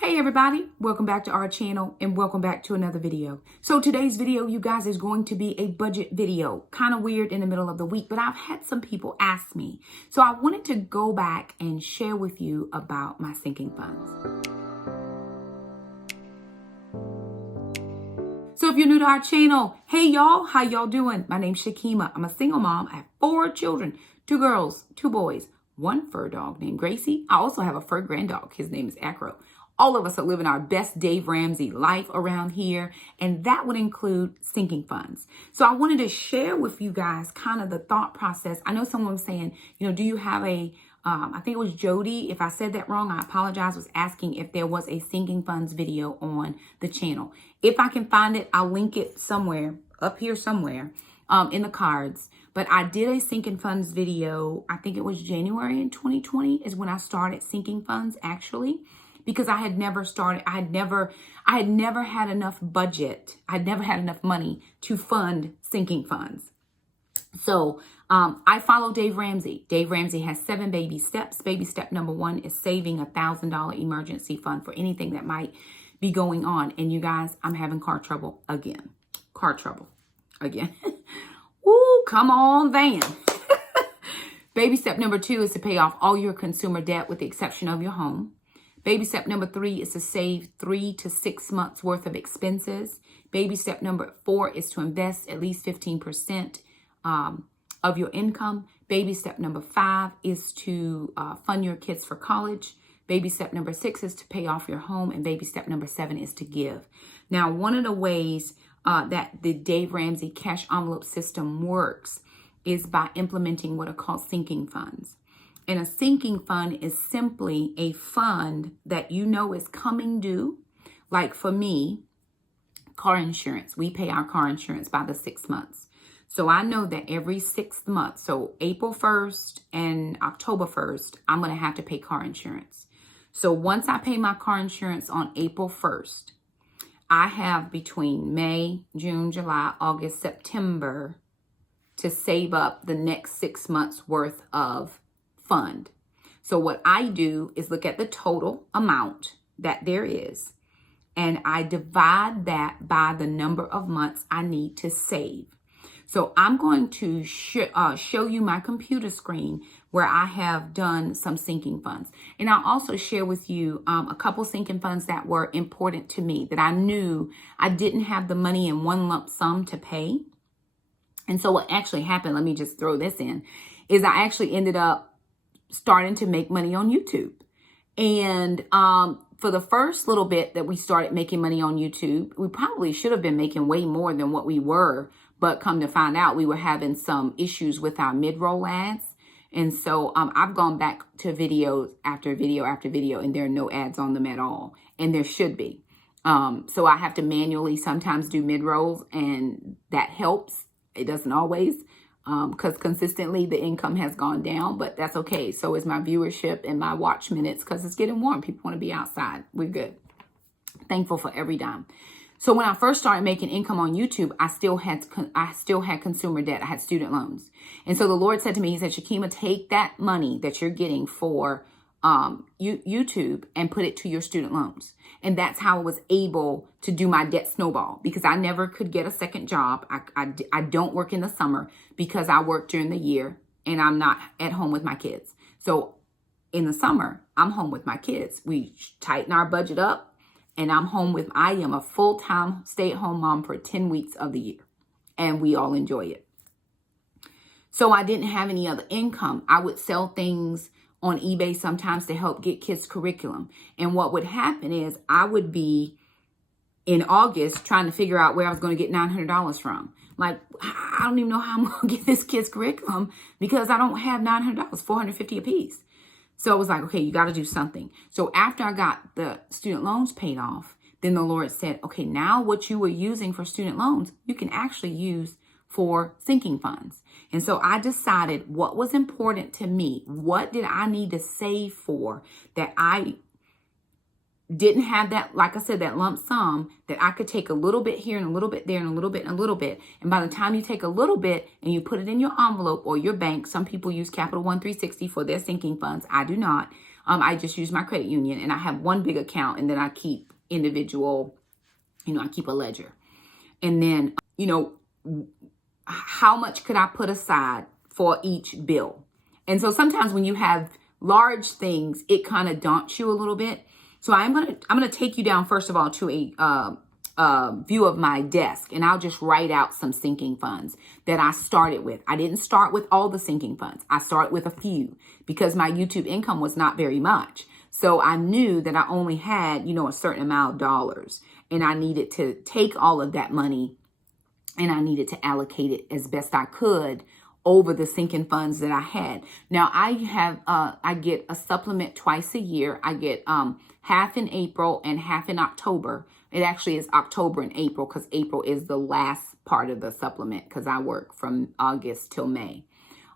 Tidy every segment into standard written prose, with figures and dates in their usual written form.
Hey everybody, welcome back to our channel and welcome back to another video. So today's video, you guys, is going to be a budget video. Kind of weird in the middle of the week, but I've had some people ask me. So I wanted to go back and share with you about my sinking funds. So if you're new to our channel, hey y'all, how y'all doing? My name's Shakema. I'm a single mom. I have 4 children, 2 girls, 2 boys, 1 fur dog named Gracie. I also have a fur grand dog. His name is Acro. All of us are living our best Dave Ramsey life around here, and that would include sinking funds. So I wanted to share with you guys kind of the thought process. I know someone was saying, do you have I think it was Jody, if I said that wrong, I apologize, was asking if there was a sinking funds video on the channel. If I can find it, I'll link it somewhere, up here somewhere, in the cards. But I did a sinking funds video, I think it was January in 2020 is when I started sinking funds actually. Because I had never started, I had never had enough budget. I'd never had enough money to fund sinking funds. So I follow Dave Ramsey. Dave Ramsey has 7 baby steps. Baby step number 1 is saving $1,000 emergency fund for anything that might be going on. And you guys, I'm having car trouble again. Ooh, come on, van. Baby step number 2 is to pay off all your consumer debt with the exception of your home. Baby step number 3 is to save 3 to 6 months worth of expenses. Baby step number 4 is to invest at least 15% of your income. Baby step number 5 is to fund your kids for college. Baby step number 6 is to pay off your home. And baby step number 7 is to give. Now, one of the ways that the Dave Ramsey cash envelope system works is by implementing what are called sinking funds. And a sinking fund is simply a fund that you know is coming due. Like for me, car insurance. We pay our car insurance by the 6 months. So I know that every 6th month, so April 1st and October 1st, I'm going to have to pay car insurance. So once I pay my car insurance on April 1st, I have between May, June, July, August, September to save up the next 6 months worth of fund. So what I do is look at the total amount that there is, and I divide that by the number of months I need to save. So I'm going to show you my computer screen where I have done some sinking funds. And I'll also share with you a couple sinking funds that were important to me that I knew I didn't have the money in one lump sum to pay. And so what actually happened, let me just throw this in, is I actually ended up starting to make money on YouTube. And for the first little bit that we started making money on YouTube, we probably should have been making way more than what we were. But come to find out, we were having some issues with our mid-roll ads. And so I've gone back to videos after video after video, and there are no ads on them at all. And there should be. So I have to manually sometimes do mid-rolls, and that helps. It doesn't always. Because consistently the income has gone down, but that's okay. So is my viewership and my watch minutes because it's getting warm. People want to be outside. We're good. Thankful for every dime. So when I first started making income on YouTube, I still had consumer debt. I had student loans. And so the Lord said to me, he said, Shakema, take that money that you're getting for YouTube and put it to your student loans. And that's how I was able to do my debt snowball, because I never could get a second job. I don't work in the summer because I work during the year and I'm not at home with my kids. So in the summer, I'm home with my kids. We tighten our budget up and I am a full-time stay-at-home mom for 10 weeks of the year, and we all enjoy it. So I didn't have any other income. I would sell things on eBay sometimes to help get kids curriculum. And what would happen is I would be in August trying to figure out where I was going to get $900 from. Like, I don't even know how I'm going to get this kid's curriculum because I don't have $900, $450 a piece. So it was like, okay, you got to do something. So after I got the student loans paid off, then the Lord said, okay, now what you were using for student loans, you can actually use for sinking funds. And so I decided what was important to me. What did I need to save for that I didn't have that, like I said, that lump sum that I could take a little bit here and a little bit there and a little bit and a little bit. And by the time you take a little bit and you put it in your envelope or your bank, some people use Capital One 360 for their sinking funds. I do not. I just use my credit union, and I have one big account, and then I keep individual, I keep a ledger. And then, how much could I put aside for each bill? And so sometimes when you have large things, it kind of daunts you a little bit. So I'm gonna take you down, first of all, to a view of my desk, and I'll just write out some sinking funds that I started with. I didn't start with all the sinking funds. I started with a few because my YouTube income was not very much. So I knew that I only had, a certain amount of dollars, and I needed to take all of that money and I needed to allocate it as best I could over the sinking funds that I had. Now I get a supplement twice a year. I get half in April and half in October. It actually is October and April because April is the last part of the supplement because I work from August till May.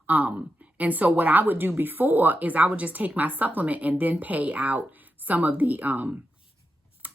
And so what I would do before is I would just take my supplement and then pay out some of the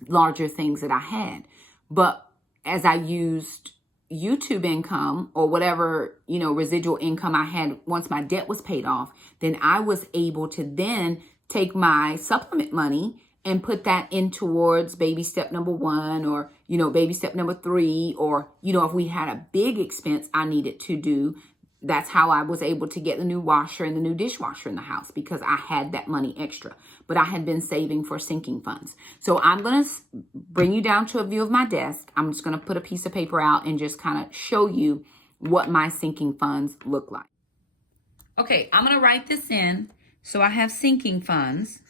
larger things that I had. But as I used YouTube income or whatever, residual income I had once my debt was paid off, then I was able to then take my supplement money and put that in towards baby step number 1 or, baby step number 3, or, if we had a big expense I needed to do. That's how I was able to get the new washer and the new dishwasher in the house, because I had that money extra, but I had been saving for sinking funds. So I'm going to bring you down to a view of my desk. I'm just going to put a piece of paper out and just kind of show you what my sinking funds look like. Okay, I'm going to write this in. So I have sinking funds.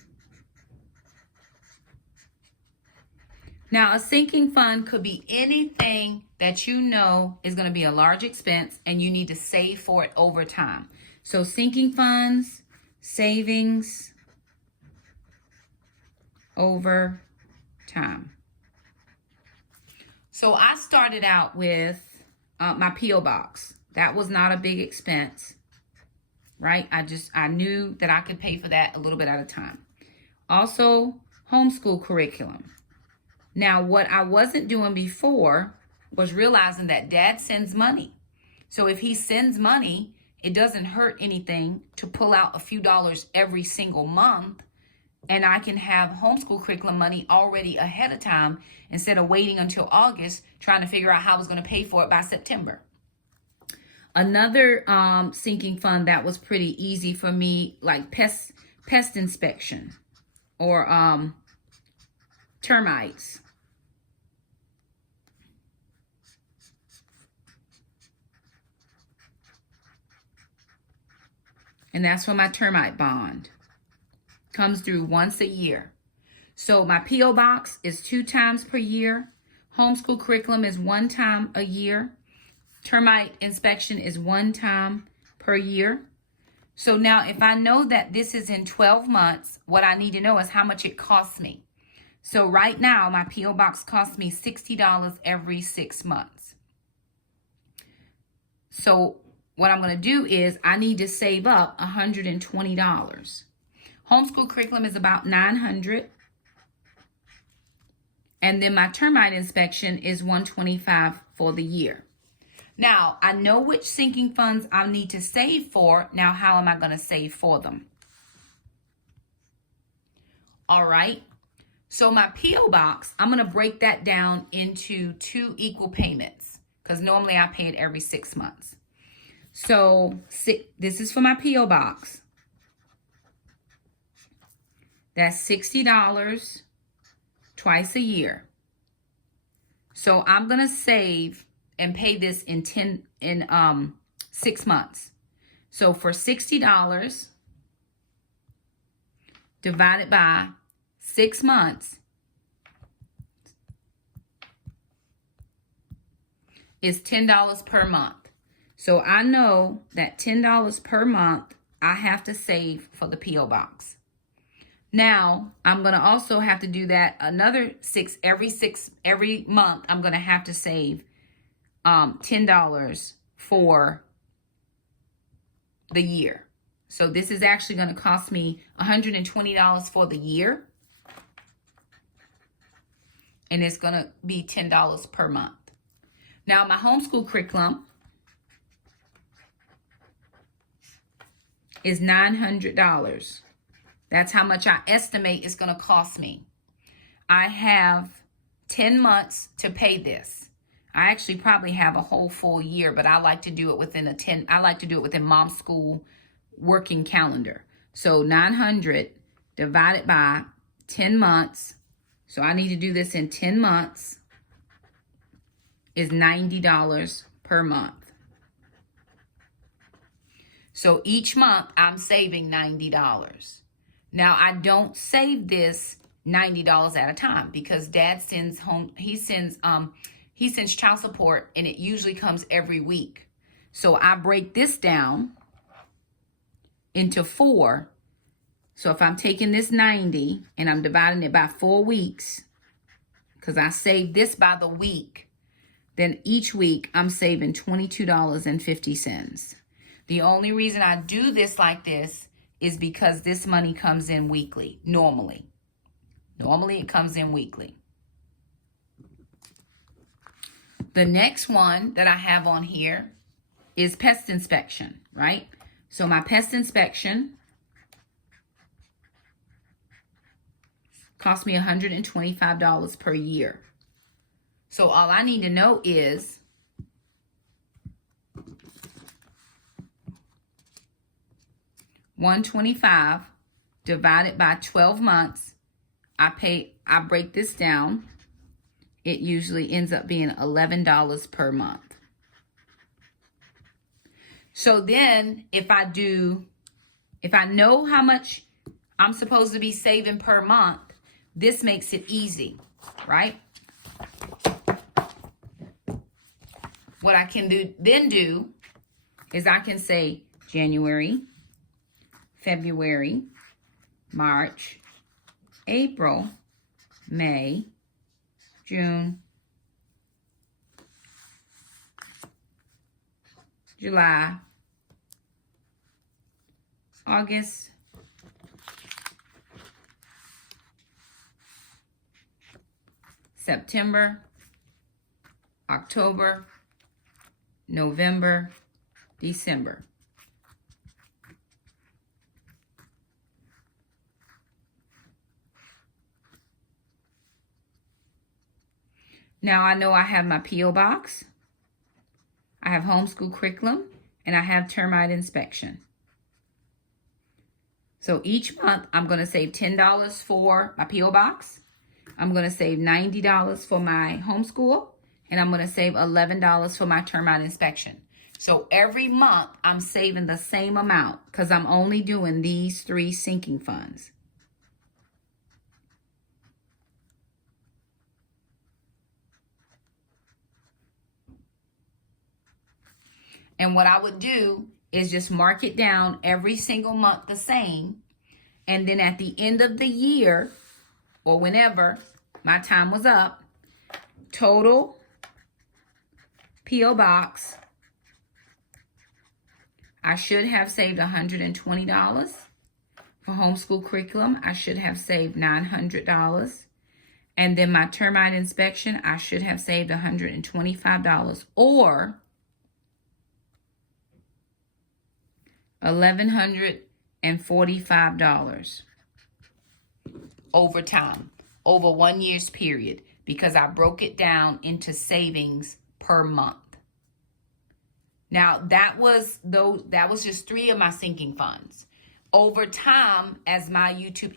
Now, a sinking fund could be anything that is going to be a large expense and you need to save for it over time. So sinking funds, savings over time. So I started out with my P.O. box. That was not a big expense, right? I knew that I could pay for that a little bit at a time. Also, homeschool curriculum. Now, what I wasn't doing before was realizing that Dad sends money. So if he sends money, it doesn't hurt anything to pull out a few dollars every single month, and I can have homeschool curriculum money already ahead of time instead of waiting until August trying to figure out how I was going to pay for it by September. Another sinking fund that was pretty easy for me, like pest inspection or termites. And that's for my termite bond. Comes through once a year. So my P.O. box is 2 times per year. Homeschool curriculum is 1 time a year. Termite inspection is 1 time per year. So now if I know that this is in 12 months, what I need to know is how much it costs me. So right now, my P.O. box costs me $60 every 6 months. So what I'm going to do is I need to save up $120. Homeschool curriculum is about $900. And then my termite inspection is $125 for the year. Now, I know which sinking funds I need to save for. Now, how am I going to save for them? All right. So my P.O. box, I'm going to break that down into 2 equal payments because normally I pay it every 6 months. So this is for my P.O. box. That's $60 twice a year. So I'm going to save and pay this in 6 months. So for $60 divided by 6 months is $10 per month. So I know that $10 per month I have to save for the P.O. box. Now, I'm going to also have to do that another every month. I'm going to have to save $10 for the year. So this is actually going to cost me $120 for the year. And it's going to be $10 per month. Now, my homeschool curriculum is $900. That's how much I estimate it's going to cost me. I have 10 months to pay this. I actually probably have a whole full year, but I like to do it within I like to do it within mom's school working calendar. So 900 divided by 10 months. So I need to do this in 10 months is $90 per month. So each month I'm saving $90. Now I don't save this $90 at a time because dad sends home, he sends child support, and it usually comes every week. So I break this down into 4. So if I'm taking this 90 and I'm dividing it by 4 weeks, because I save this by the week, then each week I'm saving $22.50. The only reason I do this like this is because this money comes in weekly, normally. Normally it comes in weekly. The next one that I have on here is pest inspection, right? So my pest inspection cost me $125 per year. So all I need to know is $125 divided by 12 months. I break this down. It usually ends up being $11 per month. So then if I know how much I'm supposed to be saving per month, this makes it easy, right? What I can do is I can say January, February, March, April, May, June, July, August, September, October, November, December. Now I know I have my P.O. box, I have homeschool curriculum, and I have termite inspection. So each month I'm going to save $10 for my P.O. box. I'm going to save $90 for my homeschool, and I'm going to save $11 for my termite inspection. So every month I'm saving the same amount because I'm only doing these 3 sinking funds. And what I would do is just mark it down every single month the same. And then at the end of the year, or whenever my time was up, total P.O. box, I should have saved $120. For homeschool curriculum, I should have saved $900. And then my termite inspection, I should have saved $125 or $1,145 over time, over 1 year's period, because I broke it down into savings per month. Now that was just 3 of my sinking funds. Over time, as my YouTube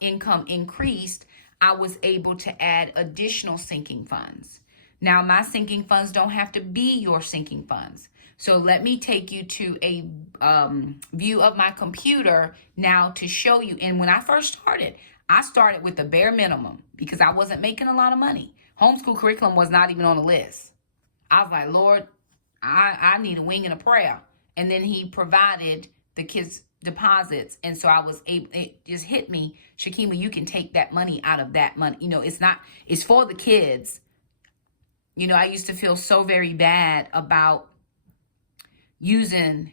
income increased, I was able to add additional sinking funds. Now my sinking funds don't have to be your sinking funds. So let me take you to a view of my computer now to show you. And when I first started, I started with the bare minimum because I wasn't making a lot of money. Homeschool curriculum was not even on the list. I was like, Lord, I need a wing and a prayer. And then he provided the kids' deposits. And so I was able, it just hit me, Shakema, you can take that money out of that money. You know, it's for the kids. You know, I used to feel so very bad about using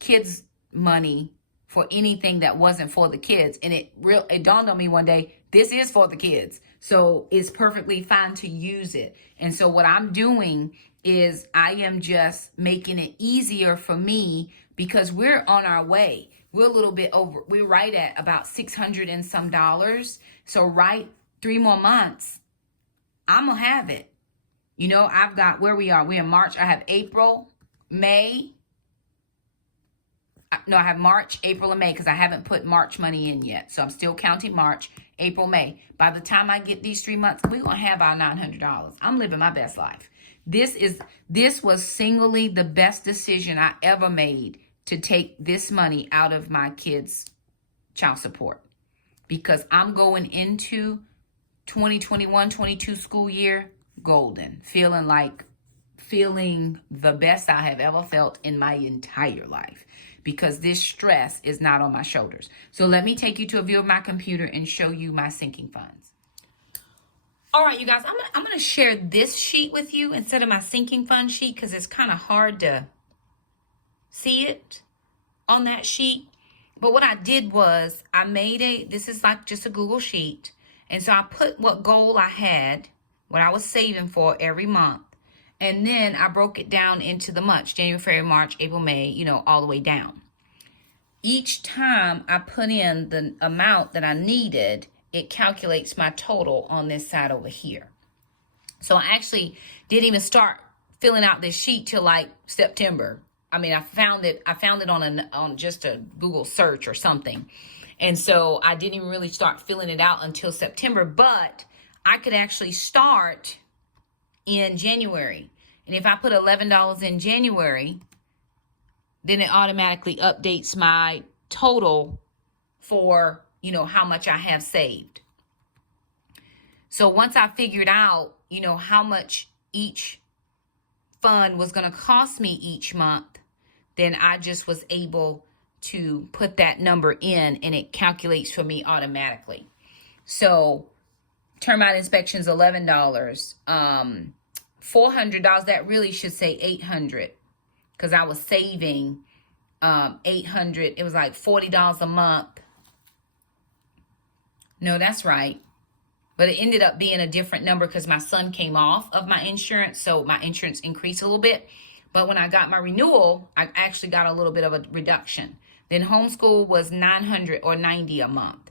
kids' money for anything that wasn't for the kids. And it dawned on me one day, this is for the kids. So it's perfectly fine to use it. And so what I'm doing is I am just making it easier for me because we're on our way. we're a little bit over. We're right at about $600 and some dollars. So right 3 more months, I'm going to have it. You know, I've got where we are. We're in March. I have April, May. No, I have March, April, and May because I haven't put March money in yet. So I'm still counting March, April, May. By the time I get these 3 months, we're going to have our $900. I'm living my best life. This was singly the best decision I ever made to take this money out of my kids' child support, because I'm going into 2021-22 school year golden, feeling the best I have ever felt in my entire life, because this stress is not on my shoulders. So let me take you to a view of my computer and show you my sinking funds. All right, you guys, I'm going to share this sheet with you instead of my sinking fund sheet because it's kind of hard to see it on that sheet. But what I did was I made this is like just a Google sheet. And so I put what goal I had, what I was saving for every month. And then I broke it down into the months, January, February, March, April, May, you know, all the way down. Each time I put in the amount that I needed, it calculates my total on this side over here. So I actually didn't even start filling out this sheet till like September. I mean, I found it on just a Google search or something. And so I didn't even really start filling it out until September, but I could actually start in January. And if I put $11 in January, then it automatically updates my total for, you know, how much I have saved. So once I figured out, you know, how much each fund was going to cost me each month, then I just was able to put that number in and it calculates for me automatically. So termite inspections, $11, $400, that really should say $800 because I was saving $800. It was like $40 a month. No, that's right. But it ended up being a different number because my son came off of my insurance. So my insurance increased a little bit. But when I got my renewal, I actually got a little bit of a reduction. Then homeschool was $900 or $90 a month.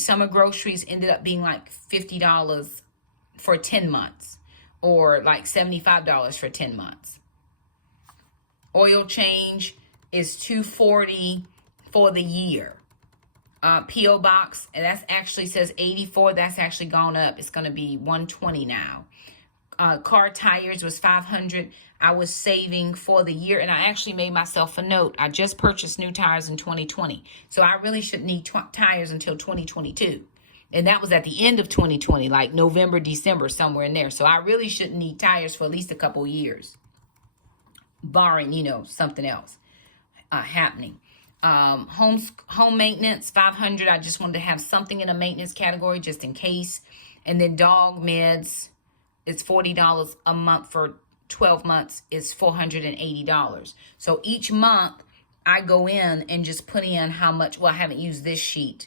Summer groceries ended up being like $50 for 10 months or like $75 for 10 months. Oil change is $240 for the year. P.O. box, and that's actually says 84. That's actually gone up. It's going to be 120 now. Car tires was $500. I was saving for the year, and I actually made myself a note. I just purchased new tires in 2020, so I really shouldn't need tires until 2022. And that was at the end of 2020, like November, December, somewhere in there. So I really shouldn't need tires for at least a couple years, barring, you know, something else happening. Home maintenance, $500. I just wanted to have something in a maintenance category just in case. And then dog meds, it's $40 a month for 12 months is $480. So each month I go in and just put in how much. Well, I haven't used this sheet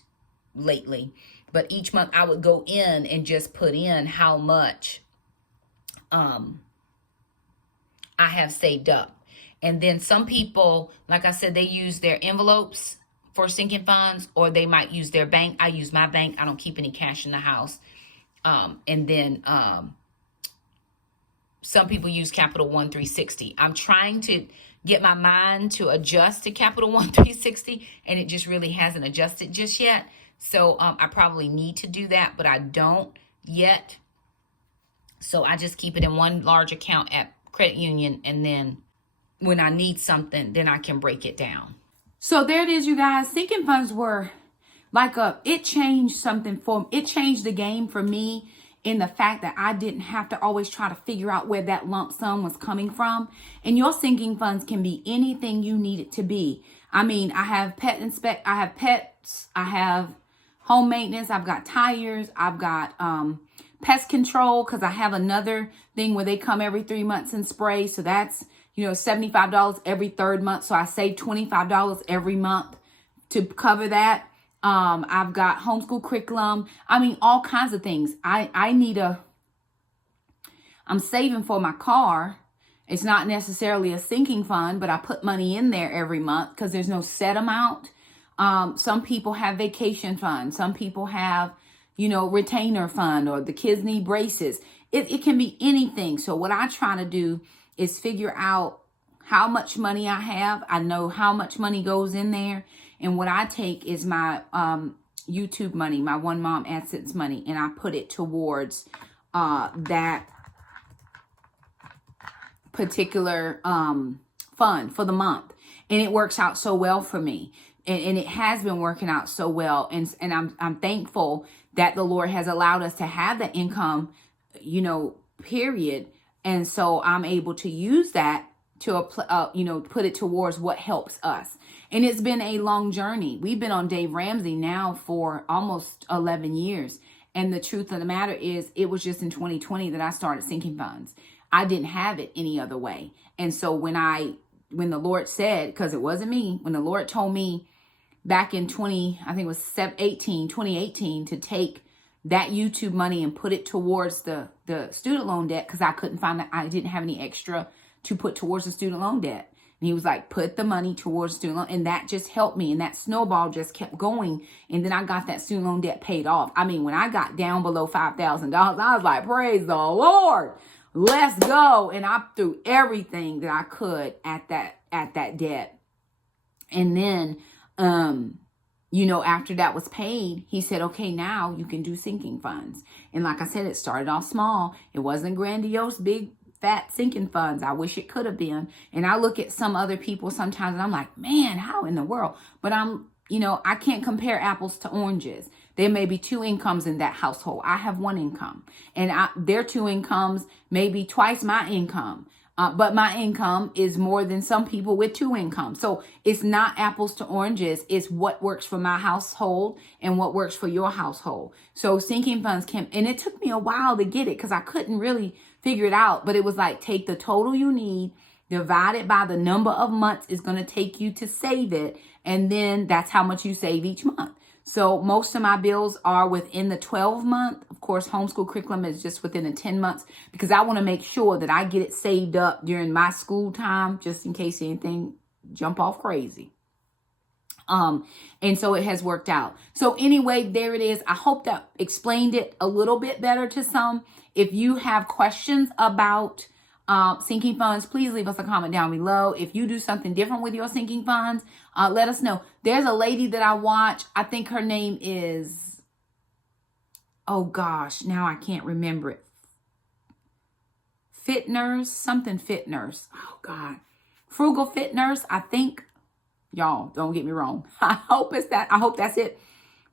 lately, but each month I would go in and just put in how much I have saved up. And then some people, like I said, they use their envelopes for sinking funds, or they might use their bank. I use my bank. I don't keep any cash in the house. And then some people use Capital One 360. I'm trying to get my mind to adjust to Capital One 360, and it just really hasn't adjusted just yet. So I probably need to do that, but I don't yet. So I just keep it in one large account at credit union, and then when I need something, then I can break it down. So there it is, you guys. Sinking funds were like it changed something it changed the game for me in the fact that I didn't have to always try to figure out where that lump sum was coming from. And your sinking funds can be anything you need it to be. I mean, I have pets, I have home maintenance, I've got tires, I've got pest control because I have another thing where they come every 3 months and spray. So that's, you know, $75 every third month. So I save $25 every month to cover that. I've got homeschool curriculum. I mean, all kinds of things. I'm saving for my car. It's not necessarily a sinking fund, but I put money in there every month because there's no set amount. Some people have vacation funds. Some people have, retainer fund, or the kids need braces. It can be anything. So what I try to do is figure out how much money I have. I know how much money goes in there. And what I take is my YouTube money, my One Mom AdSense money, and I put it towards that particular fund for the month. And it works out so well for me. And it has been working out so well. And I'm thankful that the Lord has allowed us to have that income, period. And so I'm able to use that to, put it towards what helps us. And it's been a long journey. We've been on Dave Ramsey now for almost 11 years. And the truth of the matter is, it was just in 2020 that I started sinking funds. I didn't have it any other way. And so when the Lord said, because it wasn't me, when the Lord told me back in 2018, to take that YouTube money and put it towards the student loan debt, because I couldn't find that, I didn't have any extra to put towards the student loan debt. And he was like, put the money towards student loan. And that just helped me. And that snowball just kept going. And then I got that student loan debt paid off. I mean, when I got down below $5,000, I was like, praise the Lord, let's go. And I threw everything that I could at that debt. And then, after that was paid, he said, okay, now you can do sinking funds. And like I said, it started off small. It wasn't grandiose, big, fat sinking funds. I wish it could have been. And I look at some other people sometimes and I'm like, man, how in the world? But I can't compare apples to oranges. There may be two incomes in that household. I have one income, and their two incomes may be twice my income. But my income is more than some people with two incomes. So it's not apples to oranges. It's what works for my household and what works for your household. So sinking funds and it took me a while to get it because I couldn't really figure it out. But it was like, take the total you need, divide it by the number of months it's going to take you to save it. And then that's how much you save each month. So most of my bills are within the 12 month. Of course, homeschool curriculum is just within the 10 months because I want to make sure that I get it saved up during my school time, just in case anything jump off crazy. And so it has worked out. So anyway, there it is. I hope that explained it a little bit better to some. If you have questions about sinking funds, please leave us a comment down below. If you do something different with your sinking funds, let us know. There's a lady that I watch. I think her name is, oh gosh, now I can't remember it. Something Fit Nurse. Oh God. Frugal Fit Nurse, I think. Y'all, don't get me wrong. I hope that's it.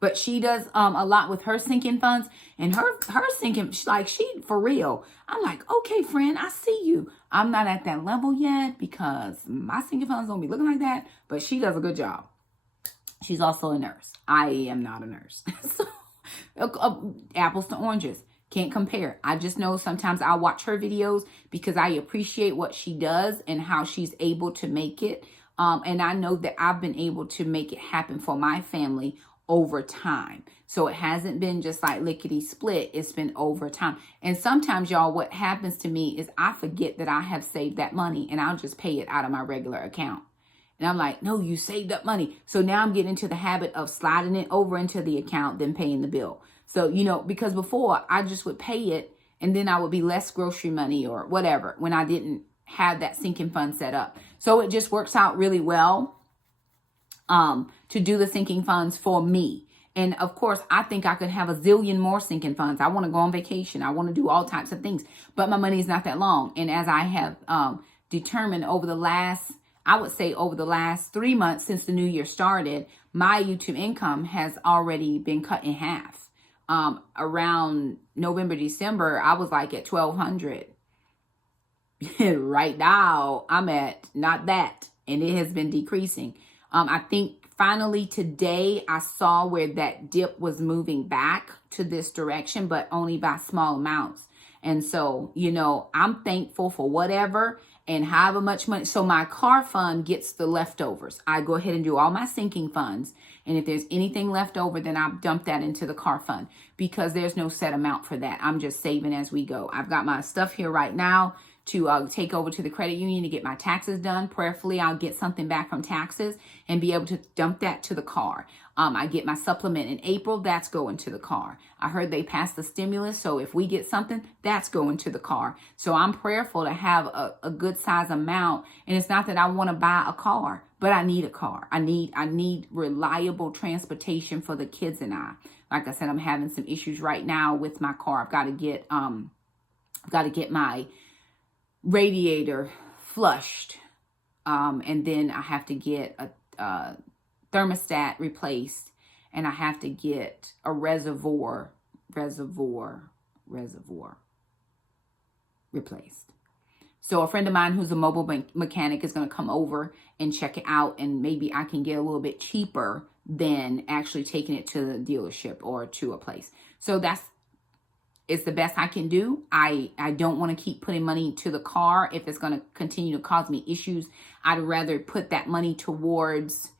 But she does a lot with her sinking funds, and her sinking, she for real. I'm like, okay, friend, I see you. I'm not at that level yet because my sinking funds don't be looking like that, but she does a good job. She's also a nurse. I am not a nurse. So apples to oranges. Can't compare. I just know sometimes I watch her videos because I appreciate what she does and how she's able to make it. And I know that I've been able to make it happen for my family over time. So it hasn't been just like lickety split. It's been over time. And sometimes, y'all, what happens to me is I forget that I have saved that money and I'll just pay it out of my regular account. And I'm like, no, you saved up money. So now I'm getting into the habit of sliding it over into the account, then paying the bill. So, because before I just would pay it and then I would be less grocery money or whatever when I didn't have that sinking fund set up. So it just works out really well to do the sinking funds for me. And of course, I think I could have a zillion more sinking funds. I want to go on vacation. I want to do all types of things, but my money is not that long. And as I have determined over the last 3 months since the new year started, my YouTube income has already been cut in half. Around November, December, I was like at 1,200. Right now, I'm at not that, and it has been decreasing. I think finally today I saw where that dip was moving back to this direction, but only by small amounts. And so, I'm thankful for whatever and however much money. So my car fund gets the leftovers. I go ahead and do all my sinking funds. And if there's anything left over, then I dump that into the car fund because there's no set amount for that. I'm just saving as we go. I've got my stuff here right now to take over to the credit union to get my taxes done. Prayerfully, I'll get something back from taxes and be able to dump that to the car. I get my supplement in April, that's going to the car. I heard they passed the stimulus, so if we get something, that's going to the car. So I'm prayerful to have a good size amount. And it's not that I want to buy a car, but I need a car. I need reliable transportation for the kids and I. Like I said, I'm having some issues right now with my car. I've got to get my radiator flushed, and then I have to get a thermostat replaced, and I have to get a reservoir replaced. So a friend of mine who's a mobile mechanic is going to come over and check it out, and maybe I can get a little bit cheaper than actually taking it to the dealership or to a place. So it's the best I can do. I don't want to keep putting money to the car if it's going to continue to cause me issues. I'd rather put that money towards,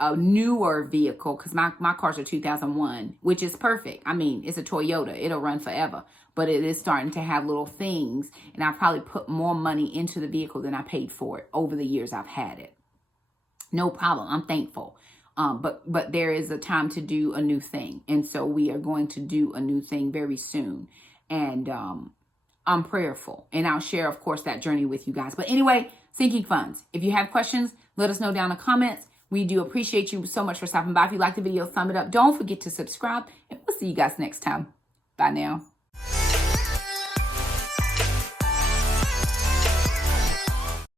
a newer vehicle, because my cars are 2001, which is perfect. I mean, it's a Toyota. It'll run forever. But it is starting to have little things, and I probably put more money into the vehicle than I paid for it over the years I've had it. No problem. I'm thankful. But there is a time to do a new thing. And so we are going to do a new thing very soon. And I'm prayerful. And I'll share, of course, that journey with you guys. But anyway, sinking funds. If you have questions, let us know down in the comments. We do appreciate you so much for stopping by. If you like the video, thumb it up. Don't forget to subscribe. And we'll see you guys next time. Bye now.